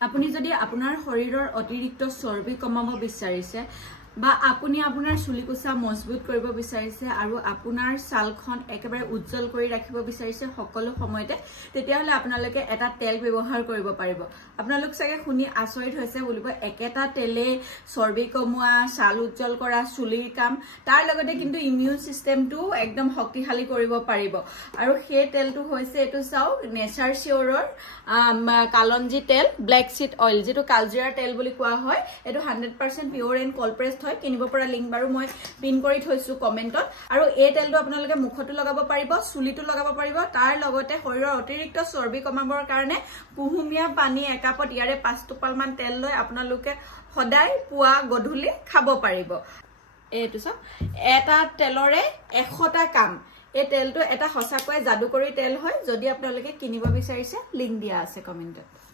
আপুনি যদি আপোনাৰ শৰীৰৰ অতিৰিক্ত চৰ্বি কমাব বিচাৰিছে বা আপুনি আপোনাৰ চুলিকোছা মজবুত কৰিব বিচাৰিছে আৰু আপোনাৰ ছালখন একেবাৰে উজ্জ্বল কৰি ৰাখিব বিচাৰিছে সকলো সময়তে তেতিয়াহলে আপোনালোকে এটা তেল ব্যৱহাৰ কৰিব পাৰিব আপোনালোক চাগে শুনি আচৰিত হৈছে বুলিব একেটা তেলে চৰ্বি কমোৱা ছাল উজ্জ্বল কৰা চুলিৰ কাম তাৰ লগতে কিন্তু ইমিউন সিস্টেমটো একদম শক্তিশালী কৰিব পাৰিব আৰু সেই তেলটো হৈছে এটো চাও নেচাৰ শিওৰৰ কালঞ্জি তেল ব্ল্যাক সিড অয়েল যেটো কালজিৰা তেল বুলি কোৱা হয় এটো 100% পিওৰ এন্ড কোল্ড প্ৰেছড হয় কিনিব পৰা লিংক বাৰো মই পিন কৰি থৈছো কমেন্টত আৰু এই তেলটো আপোনালোকে মুখটো লগাব পাৰিব চুলিটো লগাব পাৰিব তাৰ লগতে শৰীৰৰ অতিৰিক্ত চৰ্বি কমাবৰ কাৰণে কুহুমীয়া পানী একাপত ইয়াৰে 5 টোপাল মান তেল লৈ আপোনালোকে সদায় পুৱা গধূলি খাব পাৰিব এটো সব এটা তেলৰে 100টা কাম এই তেলটো এটা হসাকৈ জাদুকৰী তেল হয় যদি আপোনালোকে কিনিব বিচাৰিছে লিংক দিয়া আছে কমেন্টত